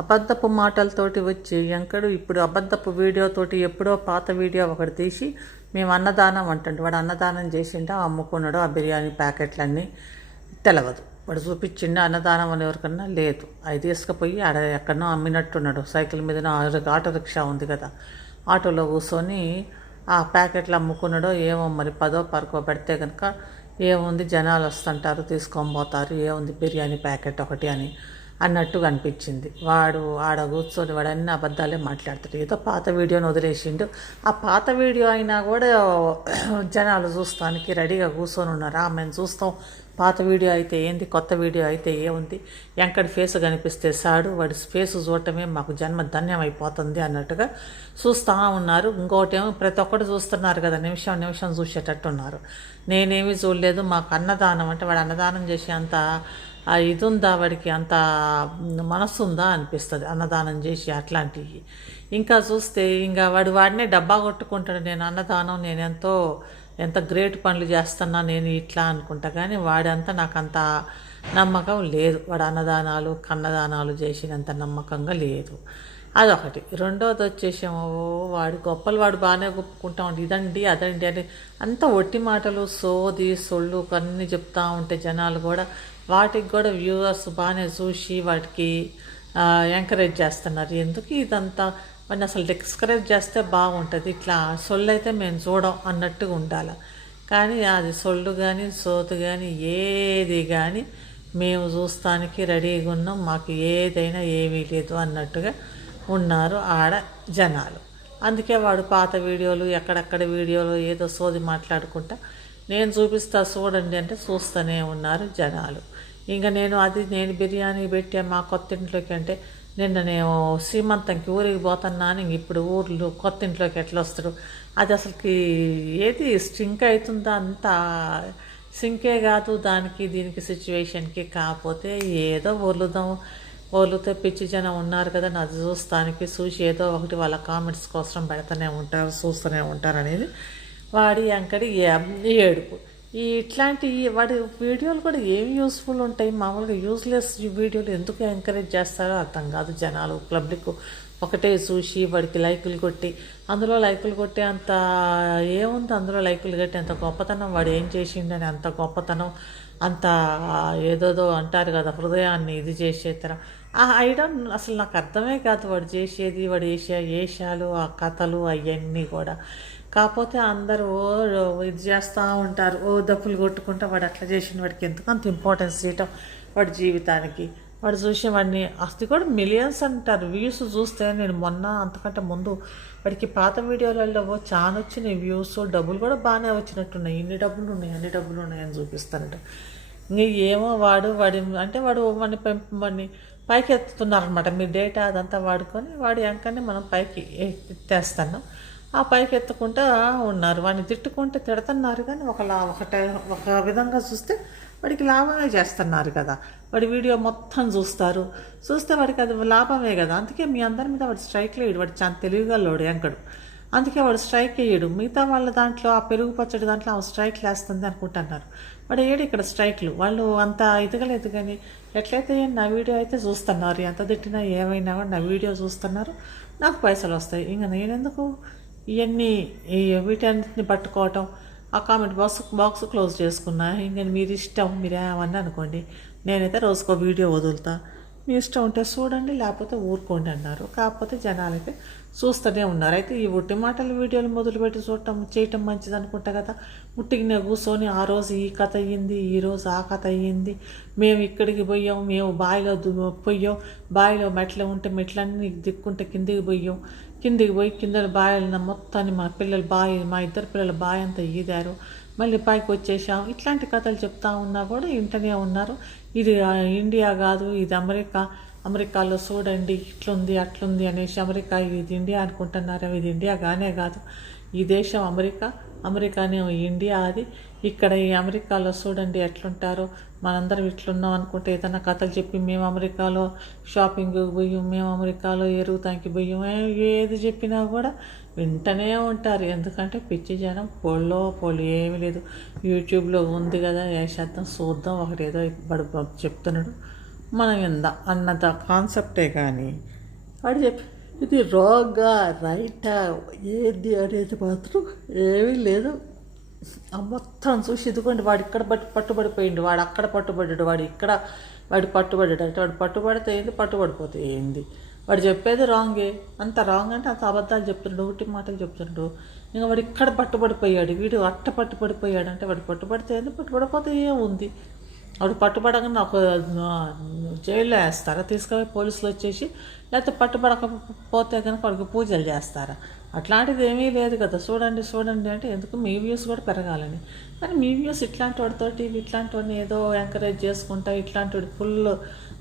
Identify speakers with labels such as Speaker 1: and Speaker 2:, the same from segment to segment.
Speaker 1: అబద్ధపు మాటలతోటి వచ్చి ఎంకడు ఇప్పుడు అబద్ధపు వీడియోతోటి ఎప్పుడో పాత వీడియో ఒకటి తీసి మేము అన్నదానం అంటుండే. వాడు అన్నదానం చేసిండా అమ్ముకున్నాడు ఆ బిర్యానీ ప్యాకెట్లన్నీ తెలవదు. వాడు చూపించిండు అన్నదానం అని ఎవరికన్నా లేదు. అవి తీసుకుపోయి ఆడ ఎక్కడనో అమ్మినట్టున్నాడు. సైకిల్ మీద ఆటో రిక్షా ఉంది కదా ఆటోలో కూర్చొని ఆ ప్యాకెట్లు అమ్ముకున్నాడో ఏమో మరి పదో పరకో పెడితే కనుక ఏముంది జనాలు వస్తుంటారు తీసుకొని పోతారు ఏముంది బిర్యానీ ప్యాకెట్ ఒకటి అని. అన్నట్టుగా అనిపించింది వాడు ఆడ కూర్చొని వాడు అన్ని అబద్ధాలే మాట్లాడతాడు. ఏదో పాత వీడియోని వదిలేసిండు. ఆ పాత వీడియో అయినా కూడా జనాలు చూస్తానికి రెడీగా కూర్చొని ఉన్నారు. ఆ మేము చూస్తాం. పాత వీడియో అయితే ఏంది? కొత్త వీడియో అయితే ఏముంది? ఎంకడి ఫేస్ కనిపిస్తే సాడు. వాడి ఫేస్ చూడటమే మాకు జన్మ ధన్యం అయిపోతుంది అన్నట్టుగా చూస్తూ ఉన్నారు. ఇంకోటేమో ప్రతి ఒక్కటి చూస్తున్నారు కదా. నిమిషం నిమిషం చూసేటట్టు ఉన్నారు నేనేమీ చూడలేదు. మాకు అన్నదానం అంటే వాడు అన్నదానం చేసే అంత ఇది ఉందా వాడికి అంత మనసు ఉందా అనిపిస్తుంది అన్నదానం చేసి అట్లాంటివి ఇంకా చూస్తే ఇంకా వాడు వాడినే డబ్బా కొట్టుకుంటాడు నేను అన్నదానం నేను ఎంతో ఎంత గ్రేట్ పనులు చేస్తున్నా నేను ఇట్లా అనుకుంటా కానీ వాడంతా నాకు అంత నమ్మకం లేదు. వాడు అన్నదానాలు కన్నదానాలు చేసినంత నమ్మకంగా లేదు. అదొకటి. రెండోది వచ్చేసేమో వాడి గొప్పలు వాడు బాగానే ఒప్పుకుంటా ఉంటే ఇదండి అదండి అని అంత ఒట్టి మాటలు సోది సొళ్ళు అన్నీ చెప్తా ఉంటే జనాలు కూడా వాటికి కూడా వ్యూవర్స్ బాగానే చూసి వాటికి ఎంకరేజ్ చేస్తున్నారు. ఎందుకు ఇదంతా? వాడిని అసలు డిస్కరేజ్ చేస్తే బాగుంటుంది. ఇట్లా సొల్లు అయితే మేము చూడం అన్నట్టుగా ఉండాలి. కానీ అది సొల్లు కానీ సోతు కానీ ఏది కానీ మేము చూస్తానికి రెడీగా ఉన్నాం. మాకు ఏదైనా ఏమీ లేదు అన్నట్టుగా ఉన్నారు ఆడ జనాలు. అందుకే వాడు పాత వీడియోలు ఎక్కడెక్కడ వీడియోలు ఏదో సోది మాట్లాడుకుంటా నేను చూపిస్తా చూడండి అంటే చూస్తూనే ఉన్నారు జనాలు. ఇంకా నేను అది నేను బిర్యానీ పెట్టా మా కొత్త ఇంట్లోకి అంటే నిన్న నేను సీమంతంకి ఊరికి పోతున్నాను ఇప్పుడు ఊర్లు కొత్త ఇంట్లోకి ఎట్లా వస్తాడు అది అసలుకి ఏది స్ట్రింక్ అవుతుందా అంతా? సింకే కాదు దానికి దీనికి సిచ్యువేషన్కి కాకపోతే ఏదో ఒర్లుదాం. ఒర్లుతే పిచ్చి జనం ఉన్నారు కదా అది చూస్తానికి చూసి ఏదో ఒకటి వాళ్ళ కామెంట్స్ కోసం పెడతానే ఉంటారు చూస్తూనే ఉంటారు అనేది వాడి అంకడి ఏడుపు. ఈ ఇట్లాంటి వాడి వీడియోలు కూడా ఏం యూస్ఫుల్ ఉంటాయి? మామూలుగా యూస్లెస్ వీడియోలు ఎందుకు ఎంకరేజ్ చేస్తారో అర్థం కాదు జనాలు. పబ్లిక్ ఒకటే చూసి వాడికి లైకులు కొట్టి అందులో లైకులు కొట్టే అంత ఏముంది? అందులో లైకులు కొట్టి అంత గొప్పతనం వాడు ఏం చేసిండని అంత గొప్పతనం అంత ఏదోదో అంటారు కదా హృదయాన్ని ఇది చేసేతర ఐడన్ అసలు నాకు అర్థమే కాదు వాడు చేసేది వాడు చేసే వేషాలు ఆ కథలు అవన్నీ కూడా. కాకపోతే అందరూ ఇది చేస్తూ ఉంటారు ఓ దప్పులు కొట్టుకుంటా వాడు అట్లా చేసిన వాడికి ఎందుకు అంత ఇంపార్టెన్స్ చేయటం వాడి జీవితానికి? వాడు చూసేవాడిని అది కూడా మిలియన్స్ అంటారు వ్యూస్ చూస్తే నేను మొన్న అంతకంటే ముందు వాడికి పాత వీడియోలలో చాలా వచ్చినాయి వ్యూస్ డబ్బులు కూడా బాగానే వచ్చినట్టున్నాయి ఇన్ని డబ్బులు ఉన్నాయి అన్ని డబ్బులు ఉన్నాయని చూపిస్తారంట ఇంక ఏమో వాడు వాడి అంటే వాడు మన వాడిని పైకి ఎత్తుతున్నారనమాట మీ డేటా అదంతా వాడుకొని వాడి అంకని మనం పైకి ఎత్తేస్తున్నాం. ఆ పైకి ఎత్తుకుంటూ ఉన్నారు. వాడిని తిట్టుకుంటే తిడుతున్నారు కానీ ఒక లా ఒక ఒక విధంగా చూస్తే వాడికి లాభమే చేస్తున్నారు కదా. వాడి వీడియో మొత్తం చూస్తారు. చూస్తే వాడికి అది లాభమే కదా. అందుకే మీ అందరి మీద వాడు స్ట్రైక్ లేడు. వాడు చాలా తెలివిగా లోడు ఎంకడు అందుకే వాడు స్ట్రైక్ వేయడు. మిగతా వాళ్ళ దాంట్లో ఆ పెరుగు పచ్చడి దాంట్లో ఆ స్ట్రైక్ వేస్తుంది అనుకుంటున్నారు. వాడు ఏడు ఇక్కడ స్ట్రైక్లు. వాళ్ళు అంత ఎదగలేదు కానీ ఎట్లయితే నా వీడియో అయితే చూస్తున్నారు ఎంత తిట్టినా ఏమైనా కూడా నా వీడియో చూస్తున్నారు నాకు పైసలు వస్తాయి. ఇంకా నేనెందుకు ఇవన్నీ వీటన్నిటిని పట్టుకోవటం? ఆ కామెంట్ బాక్స్ బాక్స్ క్లోజ్ చేసుకున్నా. ఇంకా మీరు ఇష్టం మీరు అనుకోండి. నేనైతే రోజుకో వీడియో వదులుతా. మీ ఇష్టం ఉంటే చూడండి లేకపోతే ఊరుకోండి అన్నారు. కాకపోతే జనాలైతే చూస్తూనే ఉన్నారు. అయితే ఈ ఉట్టి మాటల వీడియోలు మొదలుపెట్టి చూడటం చేయటం మంచిది అనుకుంటా కదా. ముట్టిగిన కూర్చొని ఆ రోజు ఈ కథ అయ్యింది ఈ రోజు ఆ కథ అయ్యింది. మేము ఇక్కడికి పోయాం మేము బావిలో పోయాం. బావిలో మెట్లు ఉంటే మెట్లన్నీ దిక్కుంటే కిందికి పోయాం. కిందికి పోయి కింద బావిలో మొత్తాన్ని మా పిల్లలు బావి మా ఇద్దరు పిల్లలు బావి అంతా ఈదారు. మళ్ళీ పైకి వచ్చేసాం. ఇట్లాంటి కథలు చెప్తా ఉన్నా కూడా ఇంటనే ఉన్నారు. ఇది ఇండియా కాదు ఇది అమెరికా. అమెరికాలో చూడండి ఇట్లుంది అట్లుంది అనేసి అమెరికా ఇది ఇండియా అనుకుంటున్నారు. ఇది ఇండియా కానే కాదు. ఈ దేశం అమెరికా. అమెరికానే ఇండియా అది. ఇక్కడ ఈ అమెరికాలో చూడండి ఎట్లుంటారో. మనందరం ఇట్లున్నాం అనుకుంటే ఏదైనా కథలు చెప్పి మేము అమెరికాలో షాపింగ్కి పోయాం మేము అమెరికాలో ఎరుగుతానికి పోయాం ఏది చెప్పినా కూడా వింటనే ఉంటారు. ఎందుకంటే పిచ్చి జనం పొల్లో పొళ్ళు ఏమీ లేదు. యూట్యూబ్లో ఉంది కదా ఏ శాతం చూద్దాం. ఒకటి ఏదో చెప్తున్నాడు. మనం ఇందా అన్నంత కాన్సెప్టే కానీ. వాడు చెప్పి ఇది రాంగా రైటా ఏది అనేది మాత్రం ఏమీ లేదు. ఆ మొత్తం చూసి ఇదిగోండి వాడు ఇక్కడ పట్టు పట్టుబడిపోయింది వాడు అక్కడ పట్టుబడ్డాడు వాడు ఇక్కడ వాడు పట్టుబడ్డాడు అంటే వాడు పట్టుబడితే ఏంది పట్టుబడిపోతే ఏంది? వాడు చెప్పేది రాంగే. అంత రాంగ్ అంటే అంత అబద్ధాలు చెప్తుండు ఒకటి మాటలు చెప్తుండు ఇంకా వాడు ఇక్కడ పట్టుబడిపోయాడు వీడు అట్ట పట్టుబడిపోయాడు అంటే వాడు పట్టుబడితే ఏంది పట్టుబడిపోతే ఏముంది? వాడు పట్టుబడగానే ఒక జైల్లో వేస్తారా? తీసుకుపోయి పోలీసులు వచ్చేసి లేకపోతే పట్టుబడకపోతే కనుక వాడికి పూజలు చేస్తారా? అట్లాంటిది ఏమీ లేదు కదా. చూడండి చూడండి అంటే ఎందుకు? మీ వ్యూస్ కూడా పెరగాలని. కానీ మీ వ్యూస్ ఇట్లాంటి వాడితోటి ఇట్లాంటి వాడిని ఏదో ఎంకరేజ్ చేసుకుంటా ఇట్లాంటి వాడు ఫుల్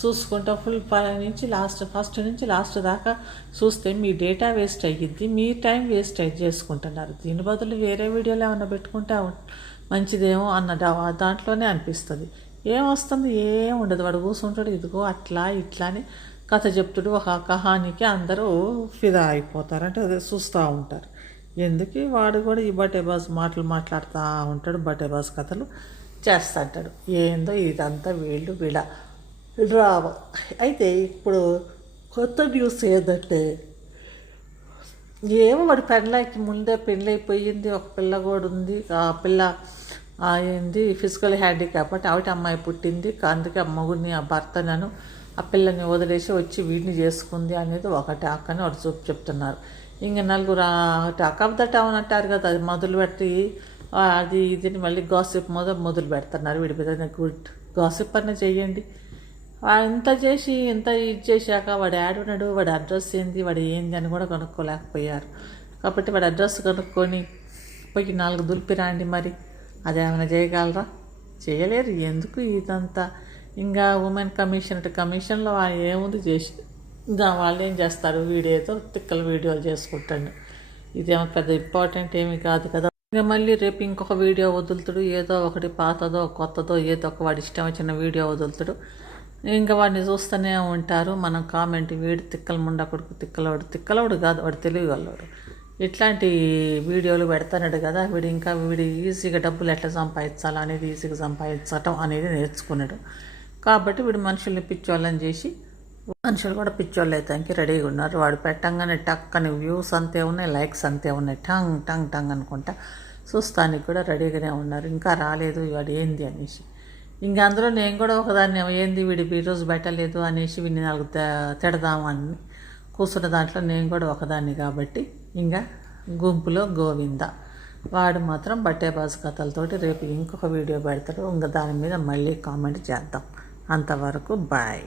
Speaker 1: చూసుకుంటా ఫుల్ నుంచి లాస్ట్ ఫస్ట్ నుంచి లాస్ట్ దాకా చూస్తే మీ డేటా వేస్ట్ అయ్యిద్ది మీ టైం వేస్ట్ అయ్యి చేసుకుంటున్నారు. దీని బదులు వేరే వీడియోలు ఏమైనా పెట్టుకుంటే మంచిదేమో అన్న దాంట్లోనే అనిపిస్తుంది. ఏం వస్తుంది ఏం ఉండదు. వాడు కూర్చుంటాడు ఇదిగో అట్లా ఇట్లా అని కథ చెప్తుడు ఒక కహానికి అందరూ ఫిదా అయిపోతారు. అంటే అదే చూస్తూ ఉంటారు. ఎందుకు? వాడు కూడా ఈ బటేబాజ్ మాటలు మాట్లాడుతూ ఉంటాడు. బటేబాజ్ కథలు చేస్తుంటాడు. ఏందో ఇదంతా వీళ్ళు విడ డ్రామా అయితే ఇప్పుడు కొత్త న్యూస్ ఏంటంటే ఏమో వాడి పెళ్ళకి ముందే పెళ్ళైపోయింది. ఒక పిల్ల కూడా ఉంది. ఆ పిల్ల ఏంది ఫిజికల్ హ్యాండిక్యాప్ అంటే ఆవిడ అమ్మాయి పుట్టింది అందుకే ఆ మొగుడిని ఆ భర్త నన్ను ఆ పిల్లని వదిలేసి వచ్చి వీడిని చేసుకుంది అనేది ఒకటి. అక్కని వాడు చూపు చెప్తున్నారు. ఇంక నలుగురు టాక్ ఆఫ్ ద టౌన్ అంటారు కదా అది మొదలు పెట్టి అది ఇదిని మళ్ళీ గాసిప్ మొదలు మొదలు పెడుతున్నారు. వీడి మీద గుడ్ గాసిప్ అన్న చేయండి ఇంత చేసి ఇంత ఇది చేశాక వాడు యాడ్ ఉన్నాడు వాడి అడ్రస్ ఏంది వాడు ఏంది అని కూడా కనుక్కోలేకపోయారు. కాబట్టి వాడి అడ్రస్ కనుక్కొని పోయి నాలుగు దులిపి రాండి మరి. అదేమైనా చేయగలరా? చేయలేరు. ఎందుకు ఇదంతా? ఇంకా ఉమెన్ కమిషన్ అంటే కమిషన్లో వాళ్ళు ఏముంది చేసి ఇంకా వాళ్ళు ఏం చేస్తారు? వీడియోతో తిక్కల వీడియోలు చేసుకుంటాను. ఇదేమో పెద్ద ఇంపార్టెంట్ ఏమీ కాదు కదా. ఇంకా మళ్ళీ రేపు ఇంకొక వీడియో వదులుతాడు. ఏదో ఒకటి పాతదో కొత్తదో ఏదో ఒక వాడి ఇష్టం వచ్చిన వీడియో వదులుతాడు. ఇంకా వాడిని చూస్తూనే ఉంటారు. మనం కామెంట్ వీడు తిక్కల ముండ కొడుకు తిక్కలవాడు. తిక్కలవాడు కాదు వాడు తెలియగలవాడు ఇట్లాంటి వీడియోలు పెడతాడు కదా వీడు ఇంకా వీడు ఈజీగా డబ్బులు ఎట్లా సంపాదించాలి అనేది ఈజీగా సంపాదించటం అనేది నేర్చుకున్నాడు. కాబట్టి వీడు మనుషుల్ని పిచ్చోళ్ళని చేసి మనుషులు కూడా పిచ్చోళ్ళు అయితే రెడీగా ఉన్నారు. వాడు పెట్టంగానే టక్ అని వ్యూస్ అంతే ఉన్నాయి లైక్స్ అంతే ఉన్నాయి. టంగ్ టంగ్ టంగ్ అనుకుంటా చూస్తానికి కూడా రెడీగానే ఉన్నారు. ఇంకా రాలేదు వాడు ఏంది అనేసి. ఇంకా అందులో నేను కూడా ఒకదాన్ని ఏంది వీడి ఈరోజు పెట్టలేదు అనేసి వీడిని నాకు తిడదామని కూర్చున్న దాంట్లో నేను కూడా ఒకదాన్ని కాబట్టి ఇంకా గుంపులో గోవింద. వాడు మాత్రం బట్టేబాజు కథలతోటి రేపు ఇంకొక వీడియో పెడతాడు. ఇంకా దాని మీద మళ్ళీ కామెంట్ చేద్దాం. అంతవరకు బాయ్.